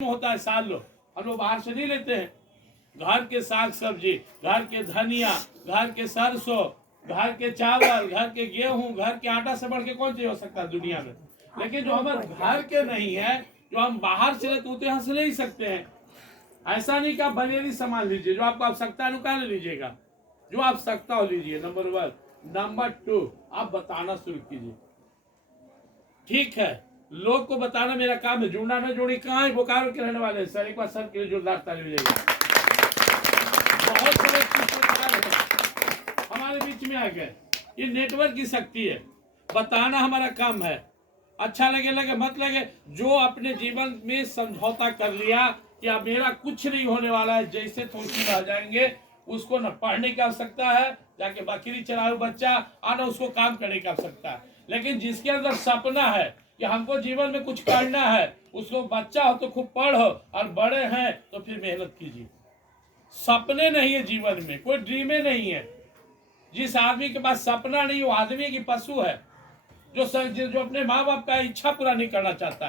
होता है साल लो, हम लोग बाहर से नहीं लेते हैं। घर के साग सब्जी, घर के धनिया, घर के सरसों, घर के चावल, घर के गेहूं, घर के आटा से बढ़ के कौन चीज हो सकता है दुनिया में। लेकिन जो हमारे घर के नहीं है, जो हम बाहर से लेते होते यहाँ से ले ही सकते हैं। ऐसा नहीं कि आप बनेली सामान लीजिए, जो आपको आवश्यकता है निकाल लीजिएगा, जो आवश्यकता हो लीजिए। नंबर 1। नंबर 2, आप बताना शुरू कीजिए। ठीक है, लोग को बताना मेरा काम है। जुड़ना ना जोड़ी कहाँ है, बोकारो के रहने वाले सर, एक बार सर के लिए जोरदार ताली मिलेगी। बहुत बड़े हमारे बीच में आ गए। ये नेटवर्क की शक्ति है। बताना हमारा काम है। अच्छा लगे लगे मत लगे, जो अपने जीवन में समझौता कर लिया कि अब मेरा कुछ नहीं होने वाला है, जैसे थोड़ी रह जाएंगे, उसको न पढ़ने की आवश्यकता है, जाके बकरी चलाओ बच्चा आना, उसको काम करने की आवश्यकता है। लेकिन जिसके अंदर सपना है कि हमको जीवन में कुछ करना है, उसको बच्चा हो तो खूब पढ़ो, और बड़े हैं तो फिर मेहनत कीजिए। सपने नहीं है जीवन में, कोई ड्रीमे नहीं है। जिस आदमी के पास सपना नहीं, वो आदमी की पशु है। जो अपने माँ बाप का इच्छा पूरा नहीं करना चाहता,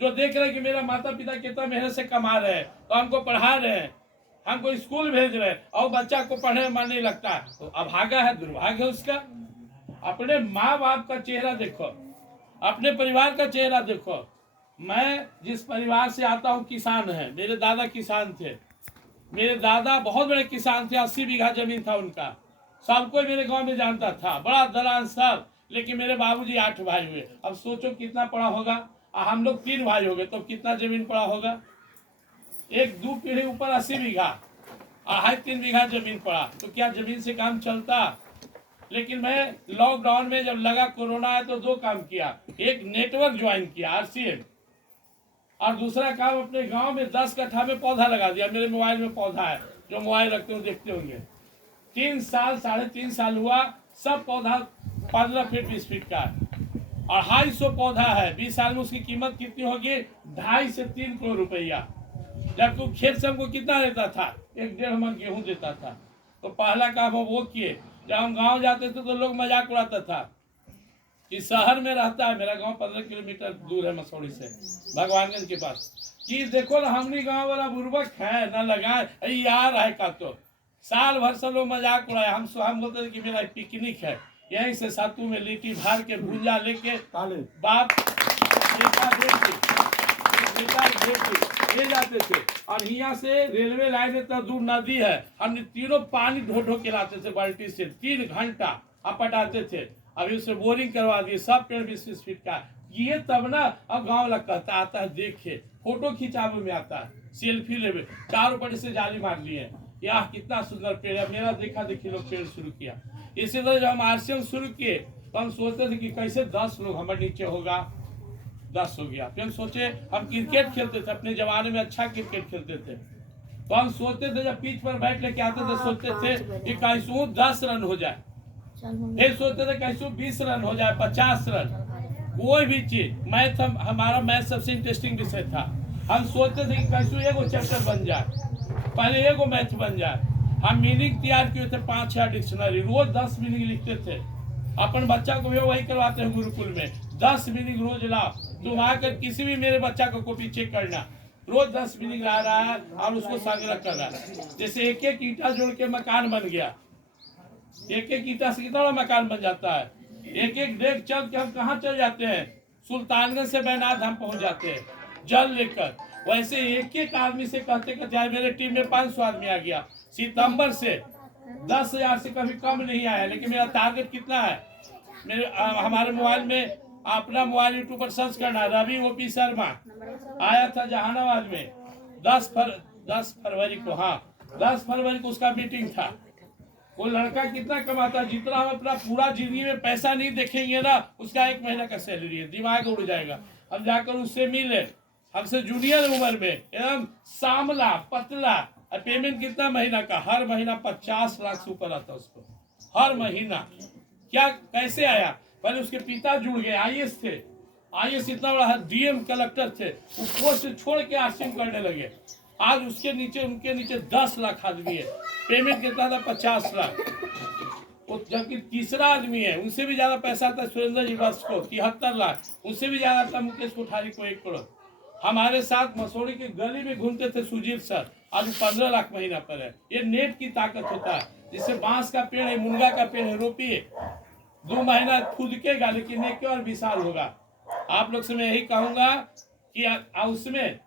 जो देख रहे कि मेरा माता पिता कितना मेहनत से कमा रहे हैं, तो हमको पढ़ा रहे हैं, हमको स्कूल भेज रहे हैं, और बच्चा को पढ़ने में मन नहीं लगता, तो अभागा है, दुर्भाग्य है उसका। अपने माँ बाप का चेहरा देखो, अपने परिवार का चेहरा देखो। मैं जिस परिवार से आता हूँ किसान है, मेरे दादा किसान थे। मेरे दादा बहुत बड़े किसान थे, 80 बीघा जमीन था उनका। सब कोई मेरे गांव में जानता था, बड़ा दलान सब। लेकिन मेरे बाबूजी 8 भाई हुए। अब सोचो कितना पड़ा होगा। हम लोग 3 भाई हो गए, तो कितना जमीन पड़ा होगा। 1-2 पीढ़ी ऊपर 80 बीघा, 2.5-3 बीघा जमीन पड़ा, तो क्या जमीन से काम चलता। लेकिन मैं लॉकडाउन में जब लगा कोरोना है, तो 2 काम किया। एक नेटवर्क ज्वाइन किया RCM, और दूसरा काम अपने गांव में 10 कट्ठा में पौधा लगा दिया। मेरे मोबाइल में पौधा है, जो मोबाइल रखते हो देखते होंगे। 3 साल 3.5 साल हुआ, सब पौधा 15 फीट 20 फीट का है, और 250 पौधा है। 20 साल में उसकी कीमत कितनी होगी, 2.5 से 3 करोड़ रुपया। जब तू खेत से हमको कितना देता था, 1-1.5 मन गेहूं देता था। तो पहला काम हम वो किए। जब हम गांव जाते थे तो लोग मजाक उड़ाता था कि शहर में रहता है, मेरा गांव 15 किलोमीटर दूर है मसौड़ी से, भगवानगंज के पास, कि देखो ना हमनी गांव वाला बुर्बक है ना, लगाए यार है का। तो साल भर सब लोग मजाक उड़ाए। हम बोलते थे कि मेरा पिकनिक है, यहीं से सातू में लिट्टी भार के भूंजा लेके बाप ले जाते थे। और यहाँ से रेलवे लाइन इतना दूर नदी है, हम तीनों पानी ढो ढो के लाते थे बाल्टी से, 3 घंटा पटाते थे। अभी उससे बोरिंग करवा दिए, सब पेड़ 20-20 फीट का ये, तब ना अब गाँव लग कहता आता है, देखे फोटो खिंचावे में आता है, सेल्फी लेवे, चारों पट से जाली मार लिए, यह कितना सुंदर पेड़ है। मेरा देखा देखी लोग पेड़ शुरू किया। इसी तरह जब हम RCM शुरू किए, तो हम सोचते थे कि कैसे 10 लोग हमारे नीचे होगा, 10 हो गया। फिर हम सोचे, हम क्रिकेट खेलते थे अपने जमाने में, अच्छा क्रिकेट खेलते थे। तो हम सोचते थे, जब पिच पर बैठ लेके आते थे, सोचते थे कि कैसू 10 रन हो जाए, फिर सोचते थे कैसू 20 रन हो जाए, 50 रन, कोई भी चीज। मैथ हमारा मैथ सबसे इंटरेस्टिंग विषय था। हम सोचते थे कि कैसू एगो चैप्टर बन जाए, पहले एगो मैथ बन जाए। हम मीनिंग तैयार किए थे, 5-6 डिक्शनरी, रोज 10 मीनिंग लिखते थे। अपन बच्चा को भी वही करवाते हैं गुरुकुल में, 10 मीनिंग रोज लाओ। तुम आकर किसी भी मेरे बच्चा को कॉपी चेक करना, रोज 10 मीनिंग ला रहा है और उसको संग्रह कर रहा है। जैसे एक एक ईंटा जोड़ के मकान बन गया, एक एक ईंटा से कितना बड़ा मकान बन जाता है। एक एक डेग चल के हम कहाँ चल जाते हैं, सुल्तानगंज से बैनाथ हम पहुंच जाते हैं जल लेकर। वैसे एक एक आदमी से कहते कहते मेरे टीम में 500 आदमी आ गया। सितंबर से 10,000 से कभी कम नहीं आया। लेकिन मेरा टारगेट कितना है, मेरे हमारे मोबाइल में, अपना मोबाइल यूट्यूब पर सर्च करना, रवि OP शर्मा आया था जहानाबाद में 10 फरवरी को। हाँ, 10 फरवरी को उसका मीटिंग था। वो लड़का कितना कमाता है, जितना हम अपना पूरा जिंदगी में पैसा नहीं देखेंगे ना, उसका 1 महीना का सैलरी है, दिमाग उड़ जाएगा। हम जाकर उससे मिले, हमसे जूनियर उम्र में, एकदम सांवला पतला, और पेमेंट कितना महीना का, हर महीना 50 लाख से ऊपर आता उसको, हर महीना। क्या कैसे आया, पहले उसके पिता जुड़ गए, IAS थे, IAS इतना बड़ा DM कलेक्टर थे, वो पोस्ट छोड़ के RCM करने लगे। आज उसके नीचे, उनके नीचे 10 लाख आदमी है, पेमेंट कितना था, 50 लाख। जबकि तीसरा आदमी है, उनसे भी ज्यादा पैसा था सुरेंद्र जी बस को, 73 लाख, उनसे भी ज्यादा था मुकेश कोठारी को, 1 करोड़। हमारे साथ मसूरी की गली में घूमते थे सुजीत सर, आज 15 लाख महीना पर है। ये नेट की ताकत होता है। जिससे बांस का पेड़ है, मुनगा का पेड़ है, रोपिए, 2 महीना फूदकेगा लेकिन एक और विशाल होगा। आप लोग से मैं यही कहूंगा कि उसमें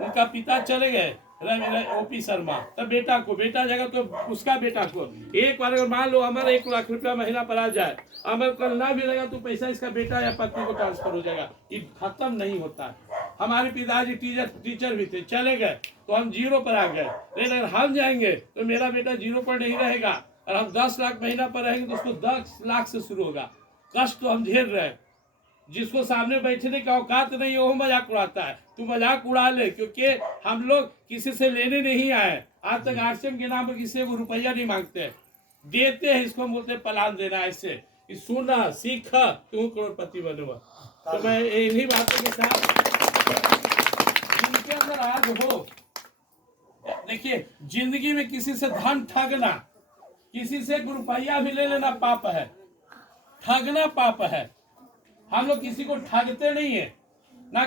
उनका पिता चले गए ओपी शर्मा, तब बेटा जगह तो उसका बेटा को एक बार अगर मान लो हमारा 1 लाख रुपया महीना पर आ जाए, अगर कल ना मिलेगा तो पैसा इसका बेटा या पत्नी को ट्रांसफर हो जाएगा। ये खत्म नहीं होता है। हमारे पिताजी टीचर भी थे, चले गए तो हम 0 पर आ गए, लेकिन अगर हम जाएंगे तो मेरा बेटा 0 पर नहीं रहेगा। और हम 10 लाख महीना पर रहेंगे तो उसको 10 लाख से शुरू होगा। कष्ट तो हम झेल रहे हैं। जिसको सामने बैठने का औकात नहीं है वो मजाक उड़ाता है। तू मजाक उड़ा ले, क्योंकि हम लोग किसी से लेने नहीं आए। आज तक आरसीएम के नाम पर किसी को रुपया नहीं मांगते, देते हैं। इसको बोलते पलान देना। ऐसे कि सुना सीखा तू करोड़पति बनोगा। तो मैं इन्हीं बातों के साथ जिनके अंदर आज हो, देखिए जिंदगी में किसी से धन ठगना, किसी से रुपया भी ले लेना पाप है, ठगना पाप है। हम लोग किसी को ठगते नहीं है ना।